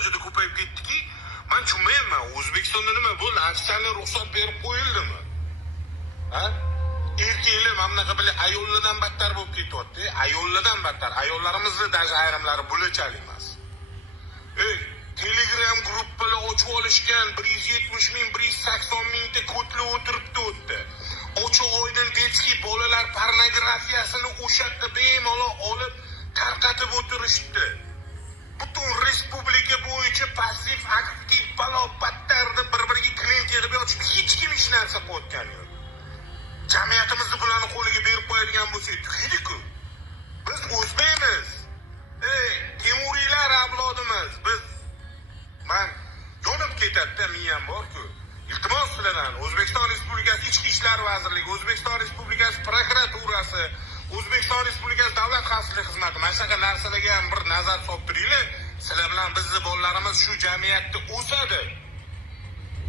darajada ko'payib ketdiki, men tushunmayapman. O'zbekistonda nima bo'ldi? Aksiyalar ruxsat berib qo'yildimi? Ha? Erkaklar mana bunaqa bilan ayollardan battar bo'lib ketyapti. Ayollardan battar. Ayollarimizni даже ayrimlari bo'lachalik emas. Telegram gruppalar ochib olishgan 170 ming, 180 mingta kodlar o'tiribdi. Ochiq oydin detskiy bolalar pornografiyasini o'sha yerda bemalol olib tarqatib o'tirishdi. Butun respublika bo'yicha passiv aktiv balopatlarni bir-biriga klient yig'ib yotishib hech kim hech narsa qilayotgani yo'q. Jamiyatimizni bularni qo'liga berib qo'yadigan bo'lsak, tugaydi-ku. Biz o'zbekmiz. Temuriylar avlodimiz. Biz men yonib ketadi, miyam bor-ku. Iltimos sizlardan O'zbekiston Respublikasi Ichki ishlar vazirligi, O'zbekiston Respublikasi prokuraturasi, O'zbekiston Respublikasi Davlat xavfsizlik xizmati mana shunaqa narsalarga ham bir nazar solib turinglar. Sizlar bilan bizning bolalarimiz shu jamiyatda o'sadi.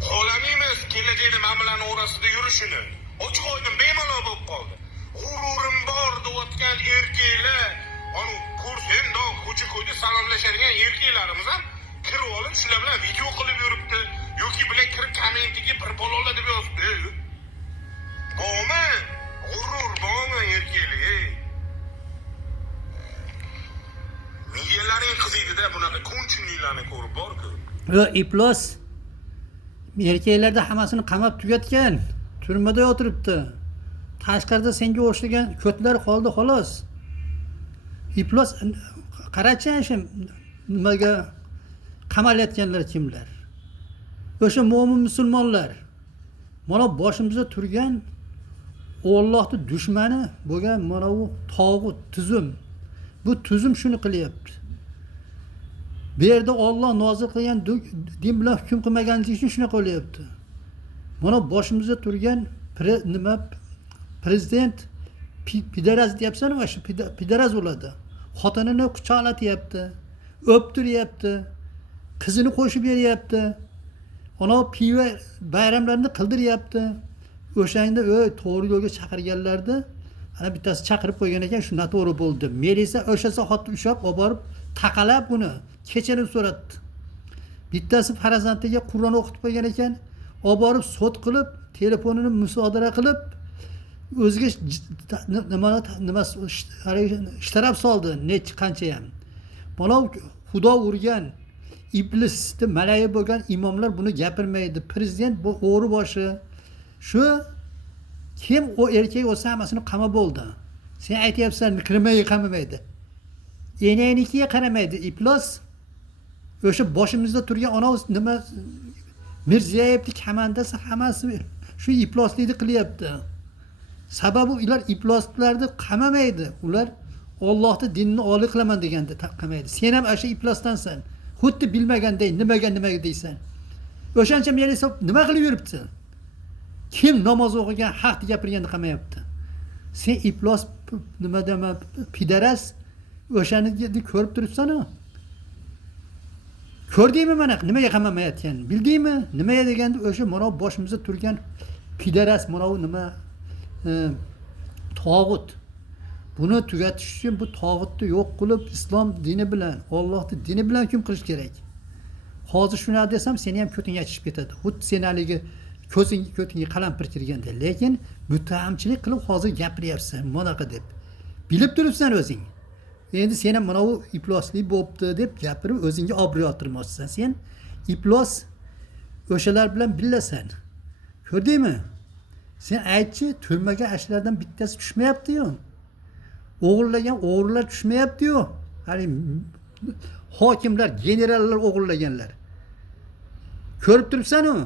Xohlamaymiz kelajakda men bilan orasida yurishini. Ochiq oydin bemalol bo'lib qoldi. G'ururim bor deyotgan erkaklar, ana ko'rsin, ko'cha-ko'yda salomlashadigan erkaklarimiz ham kirib olib shular bilan video qilib yuribdi yoki bilan kirib kommentiga bir balolar deb yozibdi. Bormi? G'urur bormi erkaklar? Miyalaring qiziydi-da bunaqa kunchiliklarni ko'rib bor-ku. Iplos erkaklarda hammasini qamab tugatgan, turmada o'tiribdi. Tashqarida senga o'xshagan ko'tlar qoldi xolos. Iplos qarachi nimaga qamalayotganlar kimlar? O'sha mo'min musulmonlar. Mana boshimizda turgan Allohning dushmani bo'lgan mana bu tog'ut tuzum. Bu tuzum shuni qilyapti. Bu yerda Alloh nozil qilgan din bilan hukm qilmaganligi uchun shuni qilyapti. Mana boshimizda turgan prezident pidaraz deyapsan, va shu pidaraz bo'ladi. Xotinini quchoqlatyapti, o'ptiryapti, qizini qo'shib beryapti. Ona piva bayramlarini qildiryapti. O'shanda to'g'ri yo'lga chaqirganlarda ana bittasi chaqirib qo'ygan ekan, shunda to'g'ri bo'ldi. Melisa o'sha soatda ushlab olib borib taqalab uni kechirim so'ratdi. Bittasi farzandiga Qur'on o'qitib qo'ygan ekan, olib borib sud qilib, telefonini musodara qilib, o'ziga nima ishtarab soldi, qancha ham. Mana Xudo urgan iblisni malaya bo'lgan imomlar buni gapirmaydi. Prezident bu o'g'ri boshi. Shu kim o erkak o'sa hammasini qamab bo'ldi. Sen aytyapsan, kirmaydi, qamamaydi. Enaynikiga qaramaydi. Iplos o'sha boshimizda turgan ona nima Mirzayevning komandasi hammasi shu iploslikni qilyapti. Sababi ular iploslarni qamamaydi. Ular Allohning dinini oliy qilaman deganda qamaydi. Sen ham o'sha iplosdansan. Xuddi bilmaganday nimaga deysan. O'shancha Melisa nima qilib yuribdi? Kim namoz o'qigan, haq gapirganda qamayapti. Sen iplos nima dema pidaras o'shani ko'rib turibsan-ku. Ko'rdingmi mana nimaga qamamayotgan? Bildingmi? Nimaga deganda o'sha mana boshimizda turgan pidaras mana nima tog'ut. Buni tugatish uchun bu tog'utni yo'q qilib islom dini bilan, Allohning dini bilan hukm qilish kerak. Hozir shuni desam, seni ham ko'ting achishib ketadi. Xuddi sen haligi ko'tingga qalampir kirganda, lekin muttahamchilik qilib hozir gapiryapsan, monaqa deb. Bilib turibsan o'zing. Endi sen ham mana bu iploslik bo'pti deb gapirib o'zingga obro' orttirmoqchisan. Sen iplos o'shalar bilan billasan. Ko'rdingmi? Sen aytchi, turmaga ashlardan bittasi tushmayapti-yu. O'g'irlagan o'g'rilar tushmayapti-yu. Hali hokimlar, generallar o'g'irlaganlar. Ko'rib turibsan-ku.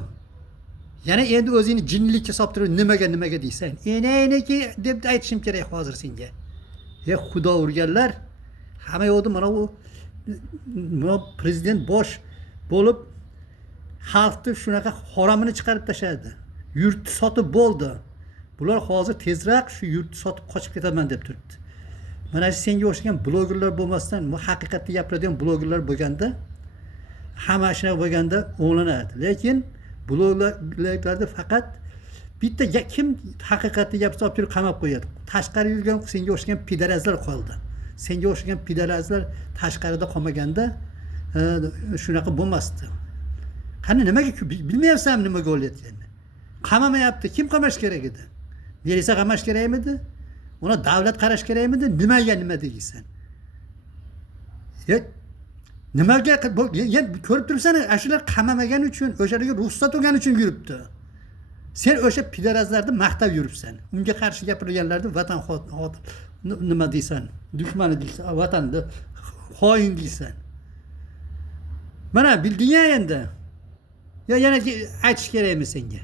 Yana endi o'zingni jinnilikka solib turib nimaga deysan. Enayniki deb aytishim kerak hozir senga. Xudo urganlar hamma yo'qda mana bu prezident bosh bo'lib xalqni shunaqa haromini chiqarib tashladi. Yurtni sotib bo'ldi. Bular hozir tezroq shu yurtni sotib qochib ketaman deb turibdi. Mana senga o'xshagan blogerlar bo'lmasdan, bu haqiqatni gapiradigan blogerlar bo'lganda, hamma shunaqa bo'lganda o'g'lanadi. Lekin blogerlarda faqat bitta kim haqiqatni gap solib turib qamab qo'yadi. Tashqari yurgan senga o'xshagan pidarazlar qoldi. Senga o'xshagan pidarazlar tashqarida qolmaganda shunaqa bo'lmasdi. Qani nimaga bilmayapsanmi nimaga o'layotganini? Qamamayapti. Kim qamash kerak edi? Militsiya qamash kerakmidi? Uni davlat qarash kerakmidi? Nimaga nima deysan? Nimaga ko'rib turibsan, shular qamamagan uchun, o'shalarga ruxsat olgani uchun yuribdi. Sen o'sha pidarazlarni maqtab yuribsan. Unga qarshi gapirganlarni vatan nima deysan? Dushmani deysan, vatanni xoin deysan. Mana bilding-ya endi. Yana aytish kerakmi senga?